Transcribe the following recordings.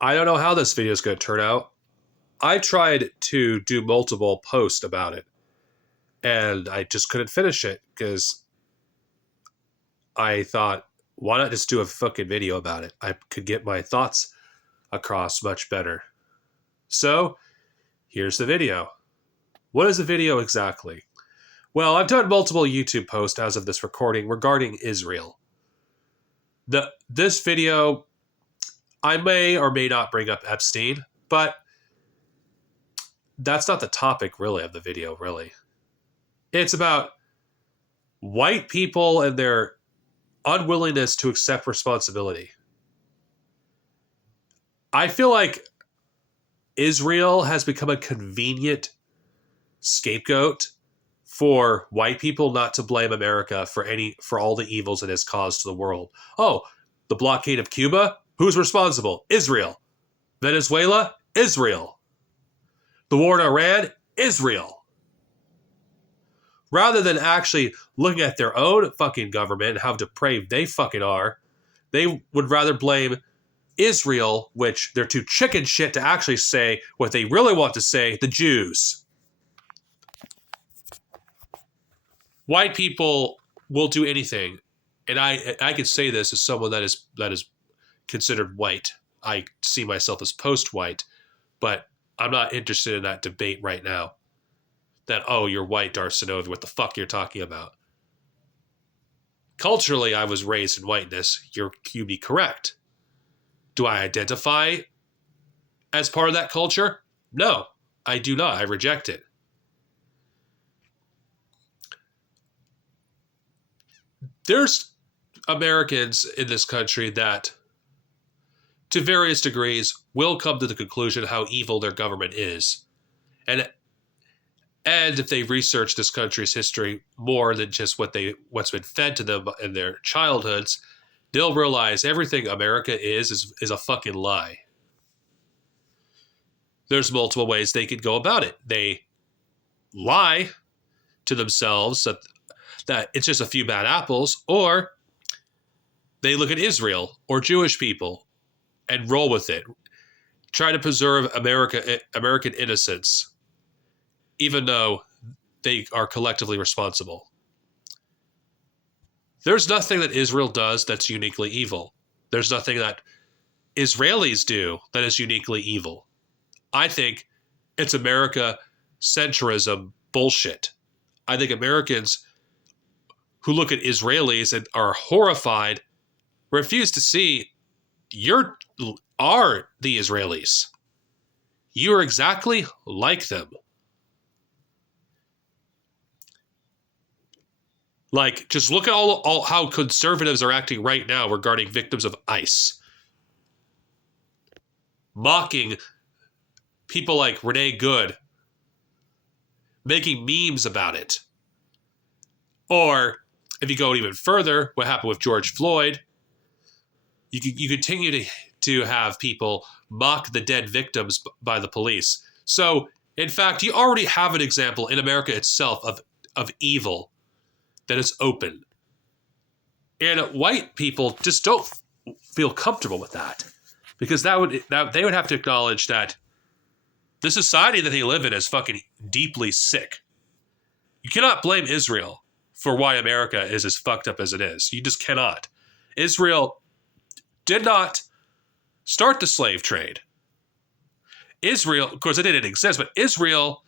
I don't know how this video is going to turn out. I tried to do multiple posts about it, and I just couldn't finish it because I thought, why not just do a fucking video about it? I could get my thoughts across much better. So, here's the video. What is the video exactly? Well, I've done multiple YouTube posts as of this recording regarding Israel. This video, I may or may not bring up Epstein, but that's not the topic really of the video, really. It's about white people and their unwillingness to accept responsibility. I feel like Israel has become a convenient scapegoat for white people not to blame America for all the evils it has caused to the world. Oh, the blockade of Cuba? Who's responsible? Israel. Venezuela? Israel. The war in Iran? Israel. Rather than actually looking at their own fucking government and how depraved they fucking are, they would rather blame Israel, which they're too chicken shit to actually say what they really want to say, the Jews. White people will do anything, and I can say this as someone that is considered white. I see myself as post-white, but I'm not interested in that debate right now. That, oh, you're white, Darcinovi, what the fuck you're talking about? Culturally, I was raised in whiteness. You'd be correct. Do I identify as part of that culture? No, I do not. I reject it. There's Americans in this country that, to various degrees, will come to the conclusion how evil their government is. And if they research this country's history more than just what's been fed to them in their childhoods, they'll realize everything America is a fucking lie. There's multiple ways they could go about it. They lie to themselves that it's just a few bad apples, or they look at Israel or Jewish people and roll with it. Try to preserve American innocence, even though they are collectively responsible. There's nothing that Israel does that's uniquely evil. There's nothing that Israelis do that is uniquely evil. I think it's America centrism bullshit. I think Americans who look at Israelis and are horrified refuse to see you are the Israelis. You are exactly like them. Like, just look at all how conservatives are acting right now regarding victims of ICE. Mocking people like Renee Good. Making memes about it. Or, if you go even further, what happened with George Floyd, you continue to have people mock the dead victims by the police. So, in fact, you already have an example in America itself of evil that is open. And white people just don't feel comfortable with that. Because they would have to acknowledge that the society that they live in is fucking deeply sick. You cannot blame Israel for why America is as fucked up as it is. You just cannot. Israel did not start the slave trade. Israel, of course, it didn't exist, but Israel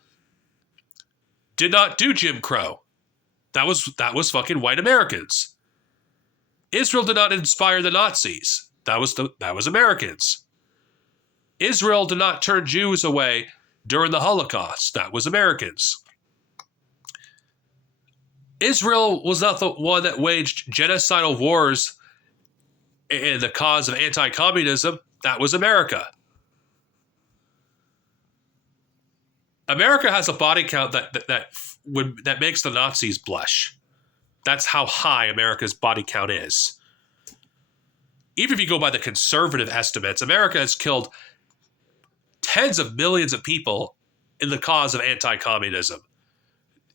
did not do Jim Crow. That was fucking white Americans. Israel did not inspire the Nazis. That was Americans. Israel did not turn Jews away during the Holocaust. That was Americans. Israel was not the one that waged genocidal wars in the cause of anti-communism. That was America. America has a body count that makes the Nazis blush. That's how high America's body count is. Even if you go by the conservative estimates, America has killed tens of millions of people in the cause of anti-communism.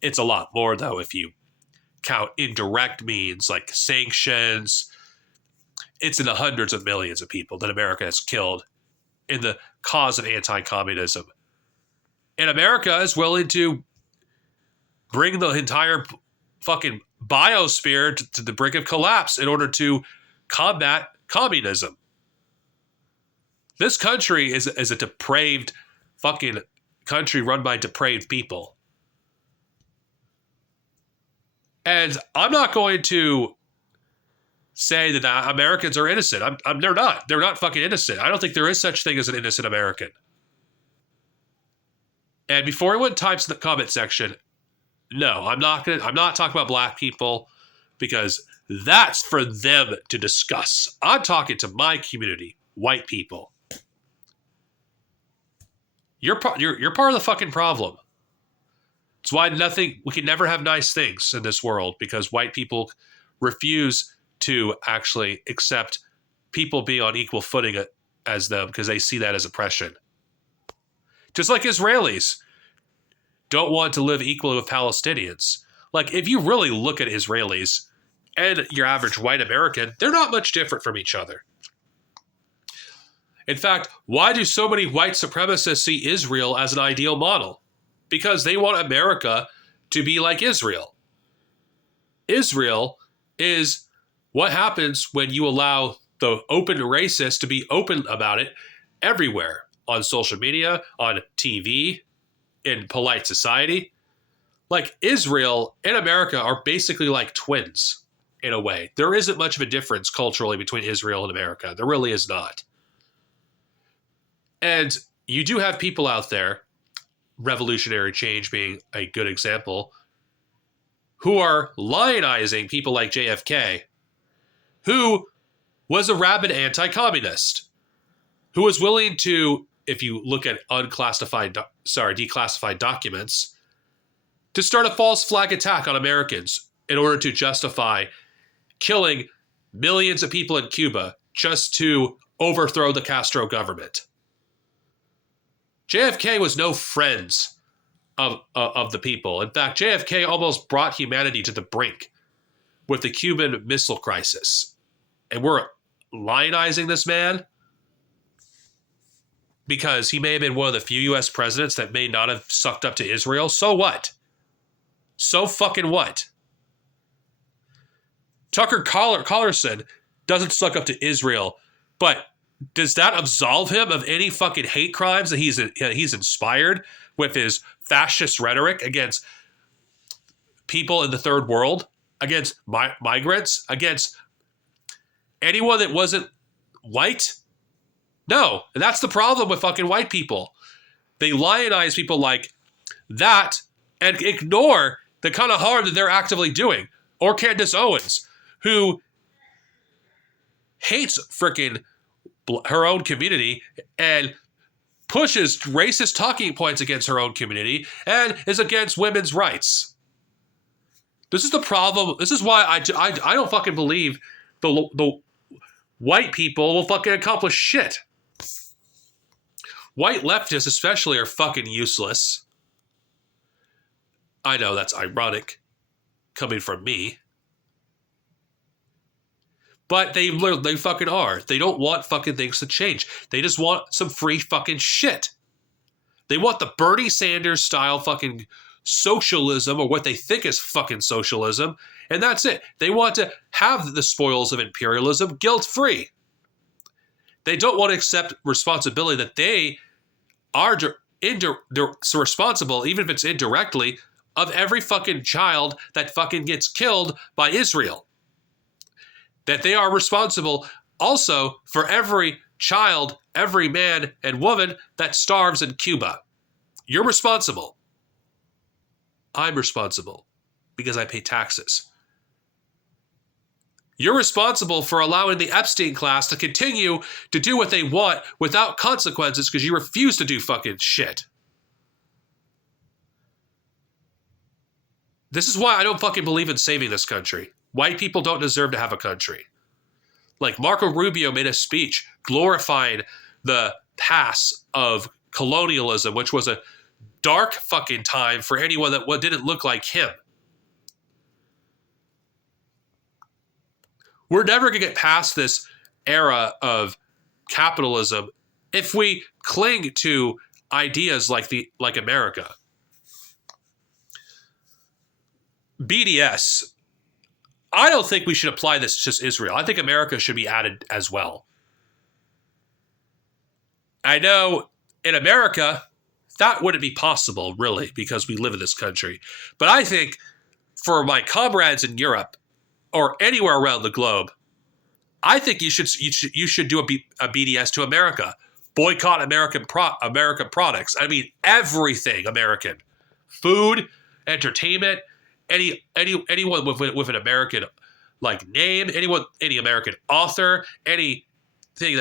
It's a lot more, though, if you count indirect means like sanctions. It's in the hundreds of millions of people that America has killed in the cause of anti-communism. And America is willing to bring the entire fucking biosphere to the brink of collapse in order to combat communism. This country is a depraved fucking country run by depraved people. And I'm not going to say that Americans are innocent. They're not. They're not fucking innocent. I don't think there is such thing as an innocent American. And before anyone types in the comment section, no, I'm not talking about black people because that's for them to discuss. I'm talking to my community, white people. You're part of the fucking problem. It's why we can never have nice things in this world, because white people refuse to actually accept people being on equal footing as them, because they see that as oppression. Just like Israelis don't want to live equally with Palestinians. Like, if you really look at Israelis and your average white American, they're not much different from each other. In fact, why do so many white supremacists see Israel as an ideal model? Because they want America to be like Israel. Israel is what happens when you allow the open racists to be open about it everywhere, on social media, on TV, in polite society. Like, Israel and America are basically like twins in a way. There isn't much of a difference culturally between Israel and America. There really is not. And you do have people out there, revolutionary change being a good example, who are lionizing people like JFK, who was a rabid anti-communist, who was willing to, if you look at declassified documents, to start a false flag attack on Americans in order to justify killing millions of people in Cuba just to overthrow the Castro government. JFK was no friend of the people. In fact, JFK almost brought humanity to the brink with the Cuban Missile Crisis. And we're lionizing this man because he may have been one of the few U.S. presidents that may not have sucked up to Israel. So what? So fucking what? Tucker Carlson doesn't suck up to Israel, but does that absolve him of any fucking hate crimes that he's inspired with his fascist rhetoric against people in the third world, against migrants, against anyone that wasn't white? No. And that's the problem with fucking white people. They lionize people like that and ignore the kind of harm that they're actively doing. Or Candace Owens, who hates freaking her own community and pushes racist talking points against her own community and is against women's rights. This is the problem. This is why I don't fucking believe the white people will fucking accomplish shit. White leftists especially are fucking useless. I know that's ironic coming from me. But they fucking are. They don't want fucking things to change. They just want some free fucking shit. They want the Bernie Sanders style fucking socialism, or what they think is fucking socialism, and that's it. They want to have the spoils of imperialism guilt-free. They don't want to accept responsibility that they are responsible, even if it's indirectly, of every fucking child that fucking gets killed by Israel. That they are responsible also for every child, every man and woman that starves in Cuba. You're responsible. I'm responsible because I pay taxes. You're responsible for allowing the Epstein class to continue to do what they want without consequences because you refuse to do fucking shit. This is why I don't fucking believe in saving this country. White people don't deserve to have a country. Like, Marco Rubio made a speech glorifying the past of colonialism, which was a dark fucking time for anyone that didn't look like him. We're never going to get past this era of capitalism if we cling to ideas like America, BDS, I don't think we should apply this to just Israel. I think America should be added as well. I know in America, that wouldn't be possible, really, because we live in this country. But I think for my comrades in Europe or anywhere around the globe, I think you should do a BDS to America. Boycott American products. I mean, everything American. Food, entertainment, anyone with an American like name, any American author, anything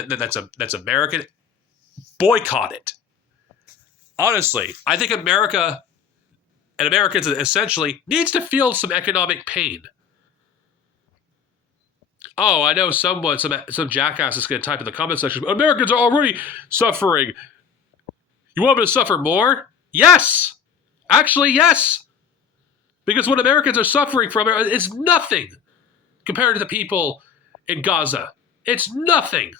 that's American, boycott it. Honestly, I think America and Americans essentially needs to feel some economic pain. Oh, I know some jackass is going to type in the comment section, Americans are already suffering. You want me to suffer more? Yes. Actually, yes. Because what Americans are suffering from is nothing compared to the people in Gaza. It's nothing.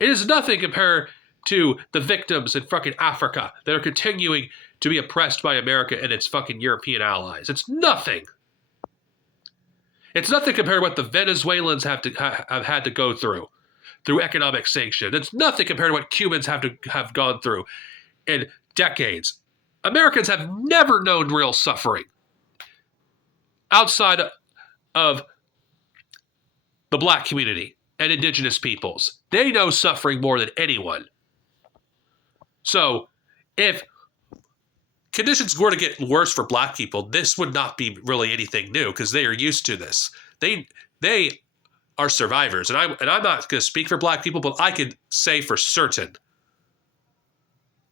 It is nothing compared to the victims in fucking Africa that are continuing to be oppressed by America and its fucking European allies. It's nothing. It's nothing compared to what the Venezuelans have had to go through economic sanction. It's nothing compared to what Cubans have gone through in decades. Americans have never known real suffering outside of the black community and indigenous peoples. They know suffering more than anyone. So if conditions were to get worse for black people, this would not be really anything new because they are used to this. They are survivors. And I'm not going to speak for black people, but I could say for certain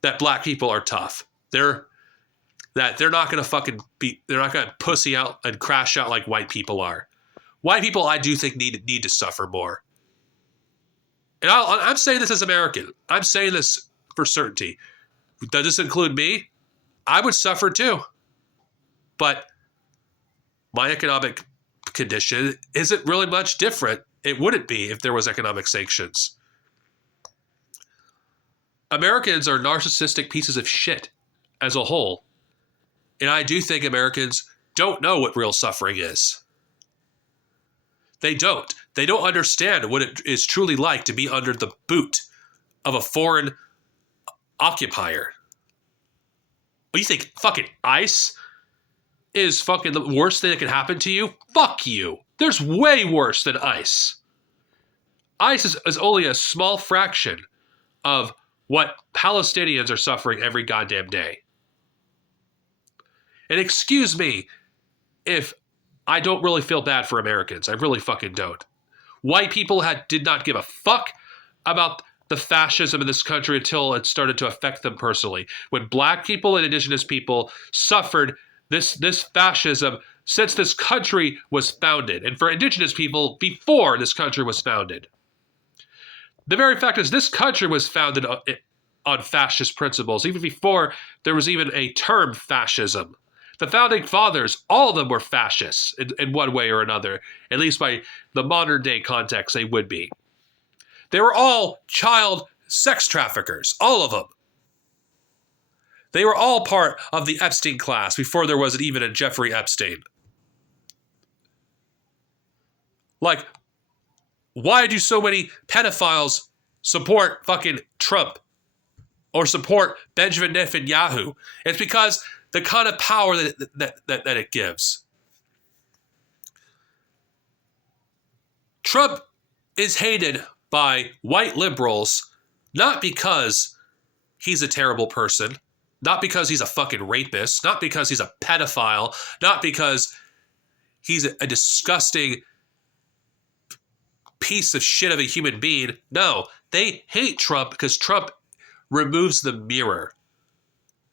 that black people are tough. They're not going to pussy out and crash out like white people are. White people, I do think, need to suffer more. And I'm saying this as American. I'm saying this for certainty. Does this include me? I would suffer too. But my economic condition isn't really much different. It wouldn't be if there was economic sanctions. Americans are narcissistic pieces of shit as a whole. And I do think Americans don't know what real suffering is. They don't. They don't understand what it is truly like to be under the boot of a foreign occupier. What, you think fucking ICE is fucking the worst thing that can happen to you? Fuck you. There's way worse than ICE. ICE is only a small fraction of what Palestinians are suffering every goddamn day. And excuse me if I don't really feel bad for Americans. I really fucking don't. White people did not give a fuck about the fascism in this country until it started to affect them personally. When black people and indigenous people suffered this fascism since this country was founded, and for indigenous people before this country was founded. The very fact is this country was founded on fascist principles, even before there was even a term fascism. The founding fathers, all of them were fascists in one way or another, at least by the modern day context they would be. They were all child sex traffickers, all of them. They were all part of the Epstein class before there was even a Jeffrey Epstein. Like, why do so many pedophiles support fucking Trump or support Benjamin Netanyahu? It's because the kind of power that it gives. Trump is hated by white liberals not because he's a terrible person, not because he's a fucking rapist, not because he's a pedophile, not because he's a disgusting piece of shit of a human being. No, they hate Trump because Trump removes the mirror.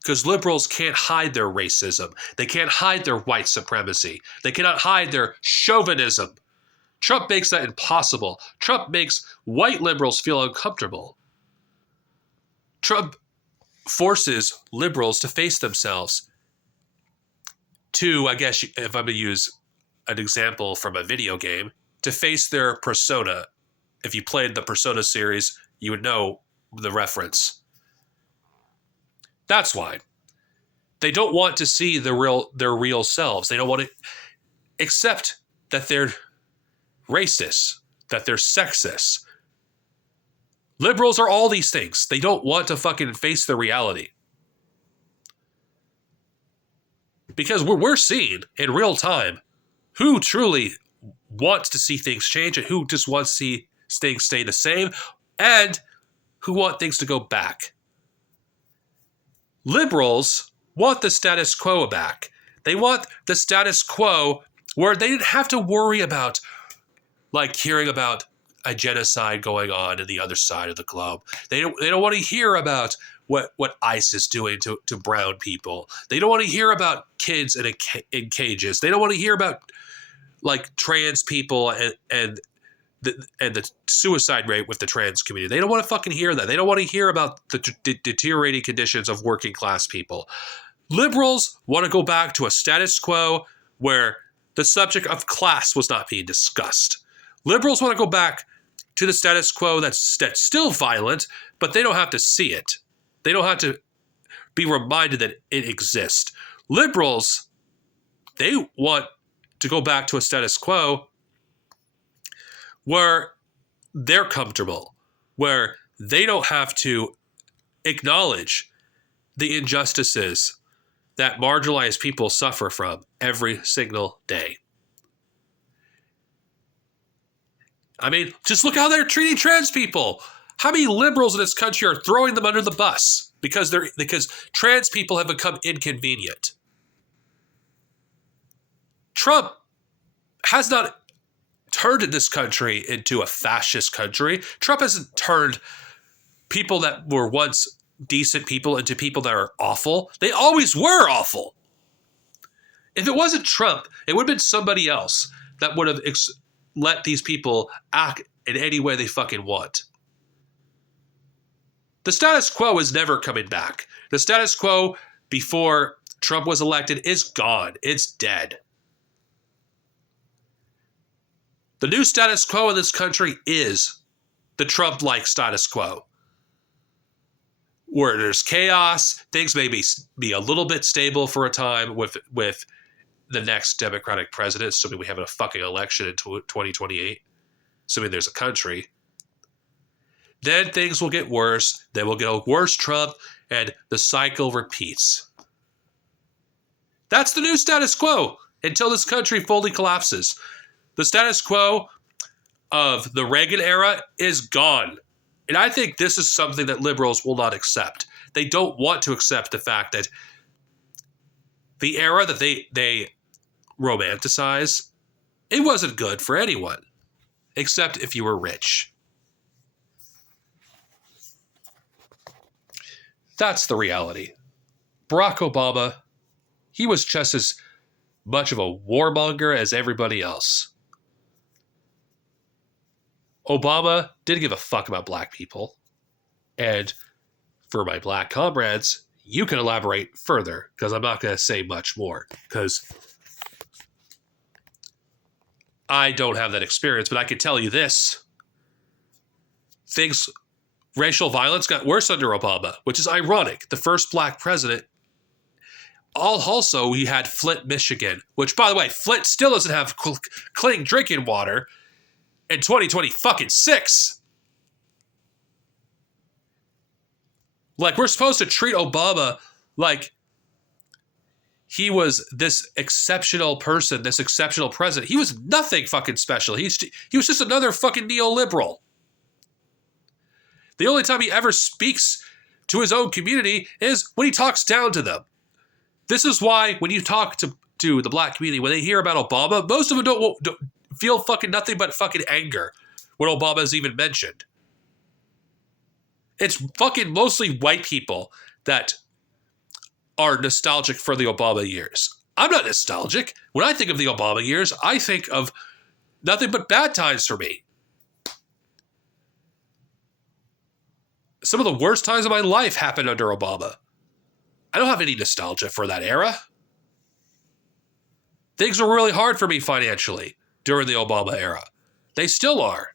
Because liberals can't hide their racism. They can't hide their white supremacy. They cannot hide their chauvinism. Trump makes that impossible. Trump makes white liberals feel uncomfortable. Trump forces liberals to face themselves. To, I guess, if I'm going to use an example from a video game, to face their persona if you played the Persona series, you would know the reference. That's why. They don't want to see their real selves. They don't want to accept that they're racist, that they're sexist. Liberals are all these things. They don't want to fucking face the reality. Because we're seeing in real time who truly wants to see things change and who just wants to see things stay the same and who want things to go back. Liberals want the status quo back. They want the status quo where they didn't have to worry about like hearing about a genocide going on in the other side of the globe. They don't want to hear about what ICE is doing to brown people. They don't want to hear about kids in cages. They don't want to hear about like trans people and the suicide rate with the trans community. They don't want to fucking hear that. They don't want to hear about the deteriorating conditions of working class people. Liberals want to go back to a status quo where the subject of class was not being discussed. Liberals want to go back to the status quo that's still violent, but they don't have to see it. They don't have to be reminded that it exists. Liberals, they want to go back to a status quo where they're comfortable, where they don't have to acknowledge the injustices that marginalized people suffer from every single day. I mean, just look how they're treating trans people. How many liberals in this country are throwing them under the bus because trans people have become inconvenient? Trump has not turned this country into a fascist country. Trump hasn't turned people that were once decent people into people that are awful. They always were awful. If it wasn't Trump, it would have been somebody else that would have let these people act in any way they fucking want. The status quo is never coming back. The status quo before Trump was elected is gone. It's dead. The new status quo in this country is the Trump-like status quo, where there's chaos. Things may be a little bit stable for a time with the next Democratic president, assuming we have a fucking election in 2028, assuming there's a country. Then things will get worse. Then we'll get a worse Trump, and the cycle repeats. That's the new status quo until this country fully collapses. The status quo of the Reagan era is gone. And I think this is something that liberals will not accept. They don't want to accept the fact that the era that they romanticize, it wasn't good for anyone, except if you were rich. That's the reality. Barack Obama, he was just as much of a warmonger as everybody else. Obama didn't give a fuck about black people. And for my black comrades, you can elaborate further, because I'm not going to say much more, because I don't have that experience, but I can tell you this. Racial violence got worse under Obama, which is ironic. The first black president. Also, we had Flint, Michigan, which, by the way, Flint still doesn't have clean drinking water in 2026. Like, we're supposed to treat Obama like he was this exceptional person, this exceptional president. He was nothing fucking special. He was just another fucking neoliberal. The only time he ever speaks to his own community is when he talks down to them. This is why when you talk to the black community, when they hear about Obama, most of them don't feel fucking nothing but fucking anger when Obama is even mentioned. It's fucking mostly white people that are nostalgic for the Obama years. I'm not nostalgic. When I think of the Obama years, I think of nothing but bad times for me. Some of the worst times of my life happened under Obama. I don't have any nostalgia for that era. Things were really hard for me financially during the Obama era. They still are.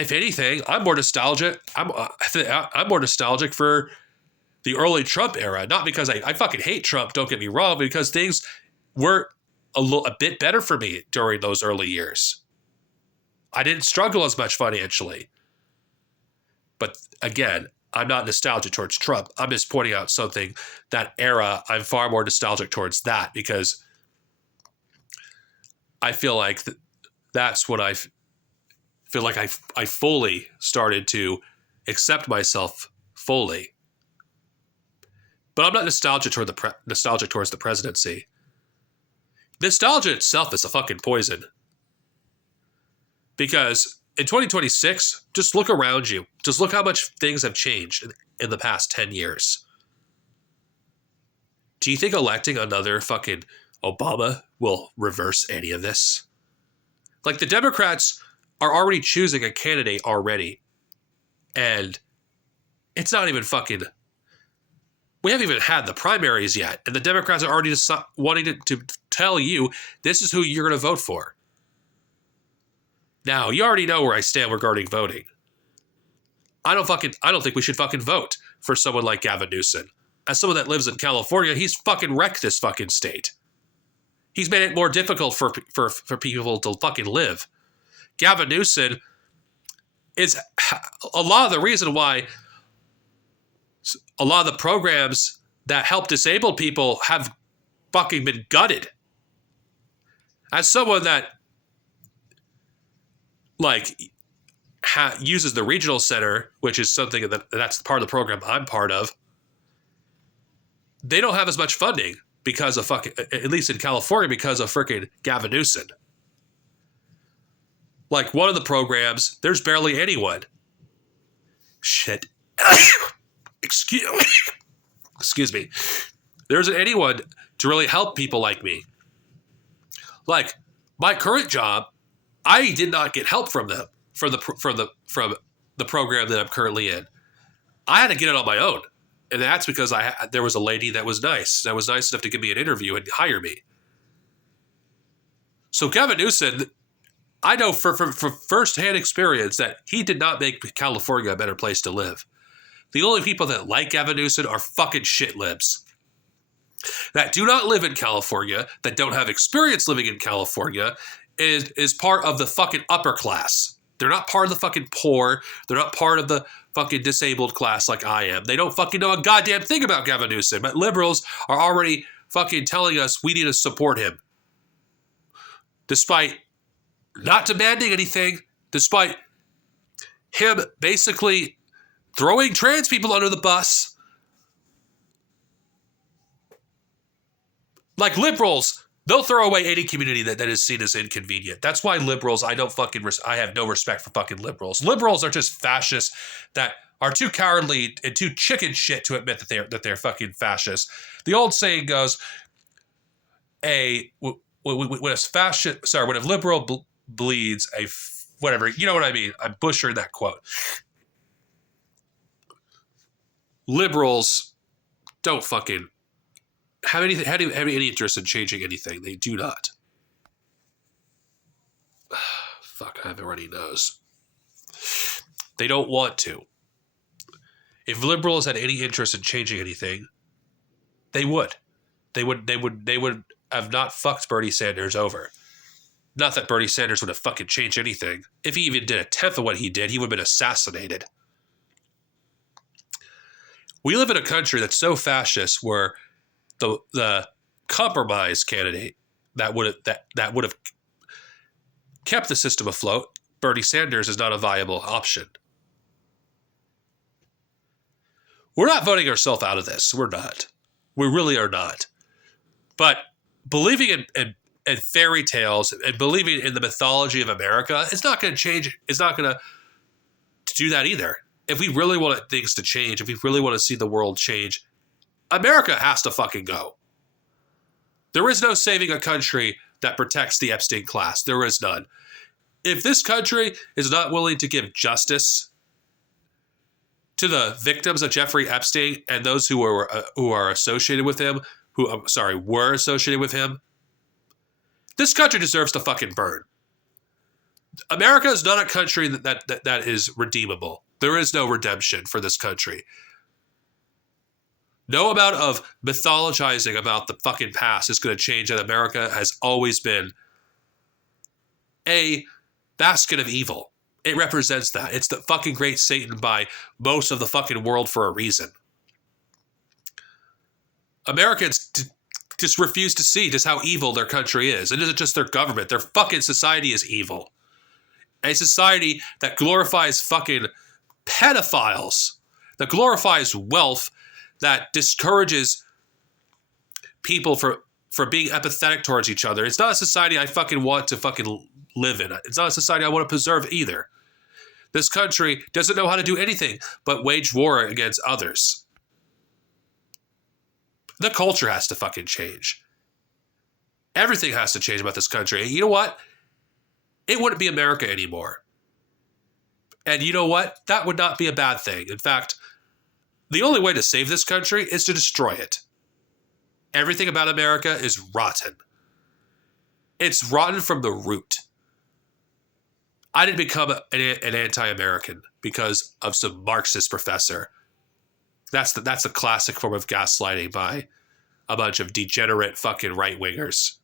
if anything, I'm more nostalgic. I'm more nostalgic for the early Trump era, not because I fucking hate Trump. Don't get me wrong, because things were a bit better for me during those early years. I didn't struggle as much financially. But again, I'm not nostalgic towards Trump. I'm just pointing out something, that era, I'm far more nostalgic towards that, because I feel like that's when I feel like I fully started to accept myself fully. But I'm not nostalgic towards the presidency. Nostalgia itself is a fucking poison. Because in 2026, just look around you. Just look how much things have changed in the past 10 years. Do you think electing another fucking Obama will reverse any of this? Like, the Democrats are already choosing a candidate already. And it's not even fucking... We haven't even had the primaries yet. And the Democrats are already wanting to tell you, this is who you're going to vote for. Now, you already know where I stand regarding voting. I don't think we should fucking vote for someone like Gavin Newsom. As someone that lives in California, he's fucking wrecked this fucking state. He's made it more difficult for people to fucking live. Gavin Newsom is a lot of the reason why a lot of the programs that help disabled people have fucking been gutted. As someone that uses the regional center, which is something that's part of the program I'm part of, they don't have as much funding because of at least in California, because of freaking Gavin Newsom. Like, one of the programs, there's barely anyone. Shit. Excuse me. There isn't anyone to really help people like me. Like, my current job, I did not get help from them from the program that I'm currently in. I had to get it on my own, and that's because there was a lady that was nice enough to give me an interview and hire me. So Gavin Newsom, I know for firsthand experience that he did not make California a better place to live. The only people that like Gavin Newsom are fucking shit libs that do not live in California, that don't have experience living in California, is part of the fucking upper class. They're not part of the fucking poor. They're not part of the fucking disabled class like I am. They don't fucking know a goddamn thing about Gavin Newsom. But liberals are already fucking telling us we need to support him. Despite not demanding anything, despite him basically throwing trans people under the bus. Like, liberals, they'll throw away any community that is seen as inconvenient. That's why liberals, I have no respect for fucking liberals. Liberals are just fascists that are too cowardly and too chicken shit to admit that they're fucking fascists. The old saying goes, when a liberal bleeds, whatever, you know what I mean? I'm butchering that quote. Liberals don't fucking have any interest in changing anything. They do not. Fuck, I have a runny nose. They don't want to. If liberals had any interest in changing anything, they would. They would have not fucked Bernie Sanders over. Not that Bernie Sanders would have fucking changed anything. If he even did a tenth of what he did, he would have been assassinated. We live in a country that's so fascist where the compromise candidate that would have kept the system afloat, Bernie Sanders, is not a viable option. We're not voting ourselves out of this. We're not. We really are not. But believing in fairy tales and believing in the mythology of America, it's not going to change. It's not going to do that either. If we really want things to change, if we really want to see the world change, America has to fucking go. There is no saving a country that protects the Epstein class. There is none. If this country is not willing to give justice to the victims of Jeffrey Epstein and those who are associated with him, were associated with him, this country deserves to fucking burn. America is not a country that is redeemable. There is no redemption for this country. No amount of mythologizing about the fucking past is going to change that America has always been a basket of evil. It represents that. It's the fucking great Satan by most of the fucking world for a reason. Americans just refuse to see just how evil their country is. It isn't just their government. Their fucking society is evil. A society that glorifies fucking pedophiles, that glorifies wealth, that discourages people for being empathetic towards each other. It's not a society I fucking want to fucking live in. It's not a society I want to preserve either. This country doesn't know how to do anything but wage war against others. The culture has to fucking change. Everything has to change about this country. And you know what? It wouldn't be America anymore. And you know what? That would not be a bad thing. In fact, the only way to save this country is to destroy it. Everything about America is rotten. It's rotten from the root. I didn't become an anti-American because of some Marxist professor. That's a classic form of gaslighting by a bunch of degenerate fucking right-wingers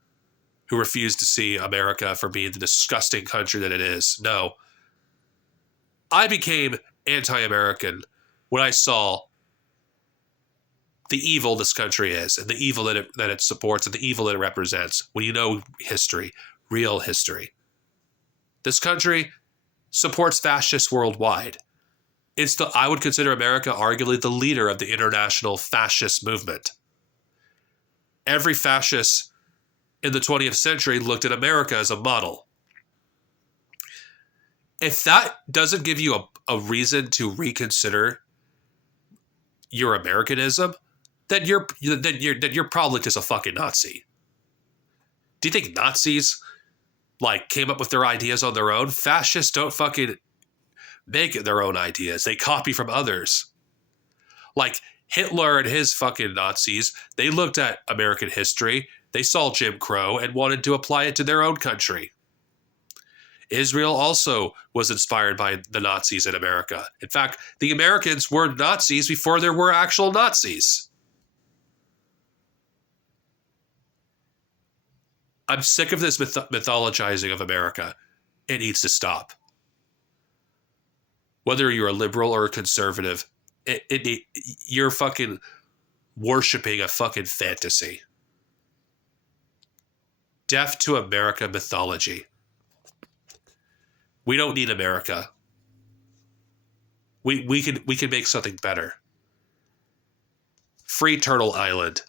who refuse to see America for being the disgusting country that it is. No. I became anti-American when I saw the evil this country is and the evil that it supports and the evil that it represents. When you know history, real history. This country supports fascists worldwide. I would consider America arguably the leader of the international fascist movement. Every fascist in the 20th century looked at America as a model. If that doesn't give you a reason to reconsider your Americanism, then you're probably just a fucking Nazi. Do you think Nazis came up with their ideas on their own? Fascists don't fucking make their own ideas. They copy from others. Like Hitler and his fucking Nazis, they looked at American history, they saw Jim Crow and wanted to apply it to their own country. Israel also was inspired by the Nazis in America. In fact, the Americans were Nazis before there were actual Nazis. I'm sick of this mythologizing of America. It needs to stop. Whether you're a liberal or a conservative, you're fucking worshiping a fucking fantasy. Death to America mythology. We don't need America. We can make something better. Free Turtle Island.